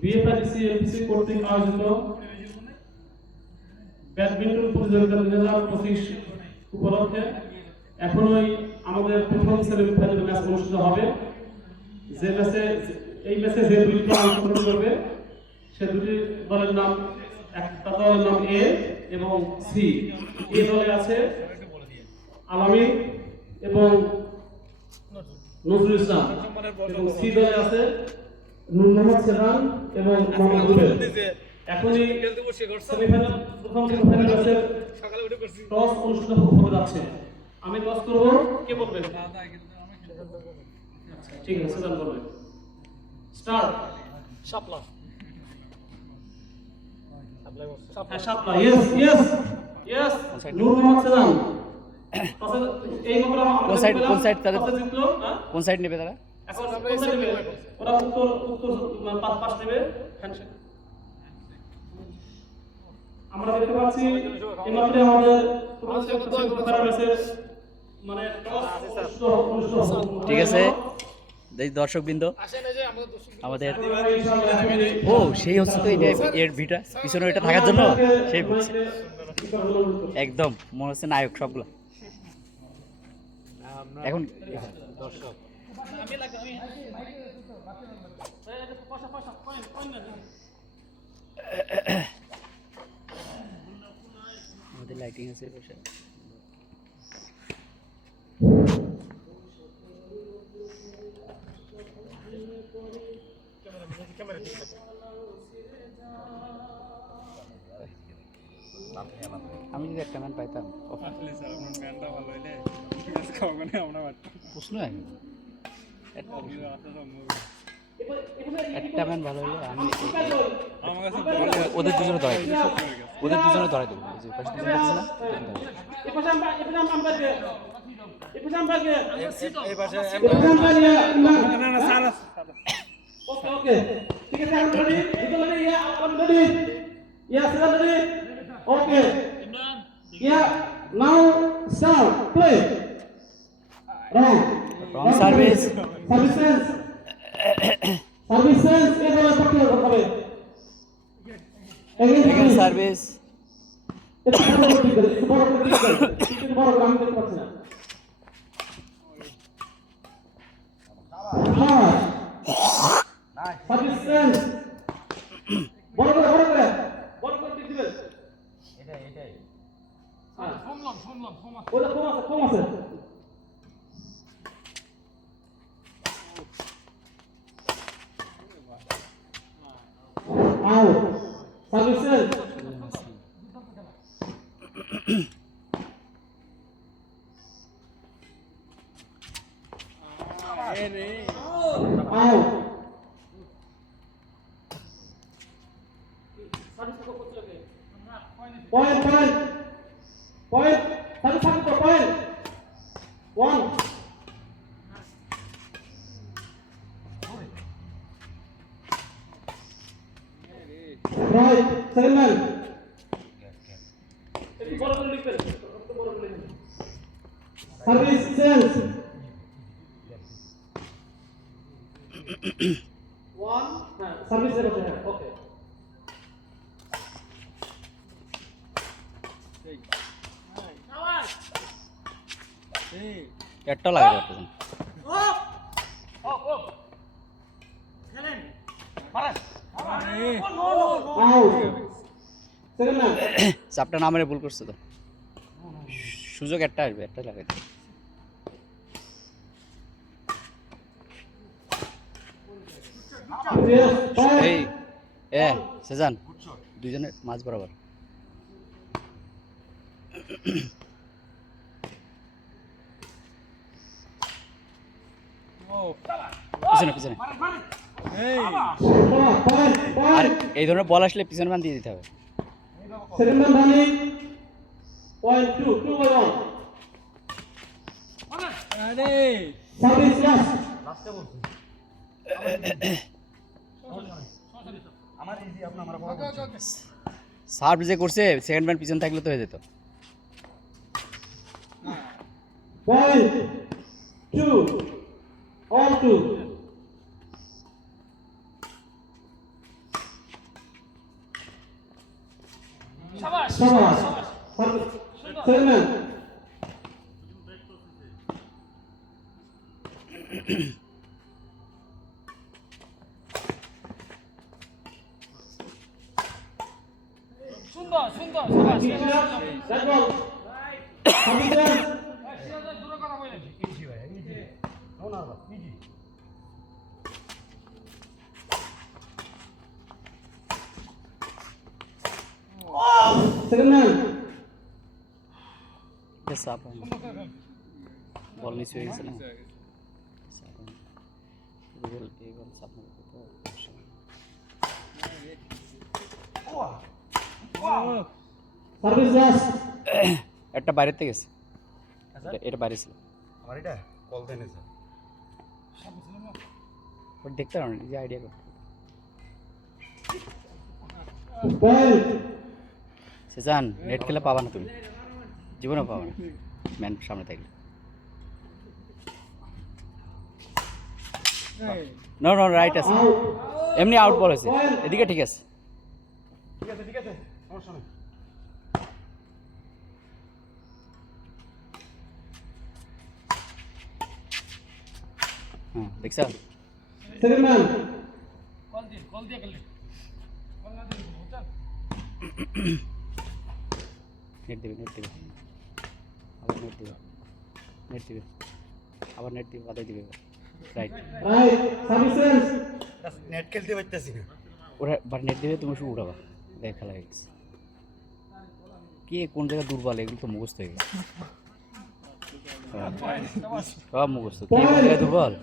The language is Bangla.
বিএফআইডিসি এমপিসি কর্তৃক আয়োজিত ব্যাডমিন্টন প্রতিযোগিতা 2025 উপলক্ষে এখনই আমাদের প্রথম সেমিফাইনাল ম্যাচ অনুষ্ঠিত হবে। যে ম্যাচে এই ম্যাচে যে দুটি দল অংশগ্রহণ করবে সে দুটি দলের নাম, একটা দলের নাম এ এবং সি। এ দলে আছে আলামিন এবং নজরুল ইসলাম, এবং সি দলে আছে নূর মোহাম্মদ সেহান এবং মোহাম্মদ রুবেল। এখনই সেমিফাইনাল প্রথম সেমিফাইনাল ম্যাচের টস অনুষ্ঠিত হতে যাচ্ছে। আমি টস করব, কে বলবেন? ঠিক আছে, সেদান বলবেন। স্টার্ট। শাপলা। শাপলা, ইয়েস ইয়েস ইয়েস। নূর মোহাম্মদ সেহান। এই মাত্র কোন সাইড তাদের কোন সাইড নেবে তারা? এখন কোন সাইড নেবে? ওরা উত্তর পাশ নেবে। হ্যান্ডশেক। আমরা দেখতে পাচ্ছি এইমাত্র আমাদের মানে ঠিক আছে, দর্শকবৃন্দ আমাদের ও সেই হচ্ছে তো এটা এর ভিটা পিছনে এটা থাকার জন্য সেই বুঝছে একদম মনে হচ্ছে নায়ক সবগুলো এখন দর্শক। আমাদের লাইটিং আছে বসে। আমি যদি একটা ম্যান পাইতাম প্রশ্ন একটা ম্যান ভালো হলে আমি ওদের দুজনে ধরাই দেবো, ওদের দুজনে ধরাই দেবো। Wrong service. Again service. Right, second man. Service sales. One. Service zero. Okay. একটা লাগে করতেছেন। চাপটা না মেরে ভুল করছে তো, সুযোগ একটা আসবে, একটা লাগাই। এই সেজান দুইজনের মাঝ বরাবর। পিছনে পিছনে আর এই ধরনের বল আসলে পিছনে মান দিয়ে দিতে হবে। সার্ভ যে করছে সেকেন্ড ম্যান পিছন থাকলে তো হয়ে যেত। সাবাস সেভেন সুন্দর সুন্দর সাবাস দ্যাট বল সাবিস দূরে কথা বলেন ইজি ভাই ইজি ওনার বা ইজি সেকেন্ড ম্যান চাপ বল মিস হয়ে গেছে না এই বল চাপ না সার্ভিস লাস্ট একটা বাইরেতে গেছে এটা বাইরে ছিল আমার এটা কল দেন স্যার বাট দেখতে পারো না যে আইডিয়া করতে পয়েন্ট সেজান নেট খেলে পাবা না তুমি জীবনে পাবা না ম্যান সামনে থাকলে নো নো রাইট আছে আউট এমনি আউট বল হয়েছে এদিকে ঠিক আছে ঠিক আছে সমস্যা নেই হ্যাঁ দেখছ সেকেন্ড ম্যান কল দিয়ে গেলে কল না দিলে বুঝছেন নেট দিবে আবার নেট দিবে আবার নেট দিবে বাদাই দিবে রাইট রাইট সার্ভিসেস নেট খেলতে পারতেছি না ওরা বার নেট দিবে তুমি শুধু উঠাবা দেখ খেলা হয়ে গেছে কে কোন জায়গায় দুর্বল এগুলো তো মুখস্থ হয়ে গেছে সব মুখস্থ কে কোন জায়গায় দুর্বল